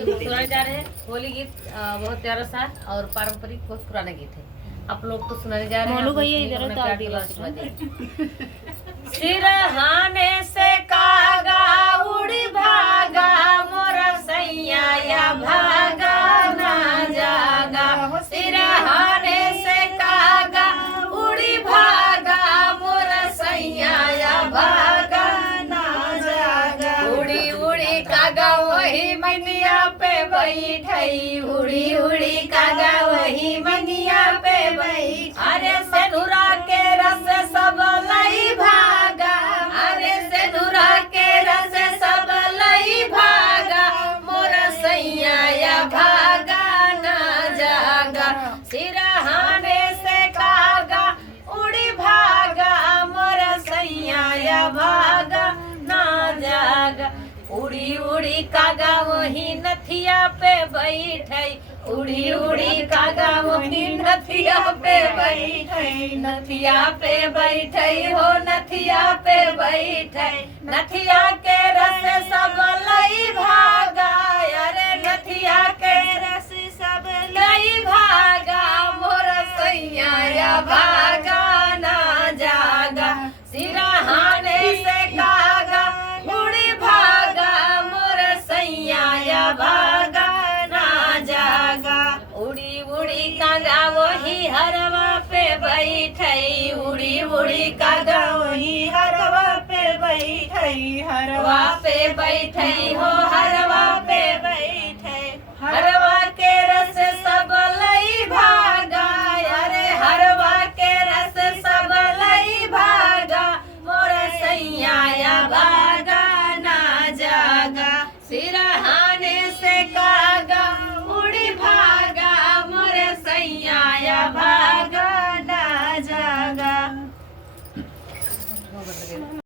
सुनाने जा रहे हैं होली गीत, बहुत प्यारा सा और पारंपरिक बहुत पुराना गीत है। आप लोग को सुनाने जा रहे हैं। मोनू भैया इधर सिरहाने से कागा उड़ी भागा मोरा सैया या भागा ना जागा। सिरहाने से कागा उड़ी भागा मोरा सैया या भागा ना जागा। उड़ी उड़ी कागा वही मनिया पे बैठई, उड़ी उड़ी कागा वही मनिया पे बैठ। अरे सेनुरा के रस सब लई भागा, अरे सेनुरा के रस सब लई भागा मोरा सैया या भागा ना जागा। सिरहाने से कागा उड़ी भागा मोरा सैया या भागा ना जागा। उड़ी उड़ी कागा वही नथिया पे बैठई, उड़ी उड़ी कागा वही नथिया पे बैठई। नथिया पे बैठई हो नथिया पे बैठई। नथिया के रस सब लई भागा, अरे नथिया के रस सब लई भागा मोरा सैया या भागा ना जागा। सिरहाने से कागा उड़ी भागा मोरा सैया या भागा ना जागा। उड़ी उड़ी कागा वही हरवा पे बैठई, उड़ी उड़ी कागा वही हरवा पे बैठई। हरवा पे बैठई हो हरवा पे बैठई। हरवा के रस सब लई भागा, अरे हरवा के रस सब लई भागा मोरा सैया या भागा ना जागा। सिरहाने से कागा उड़ी भागा मोरे सैया या भागा ना जागा।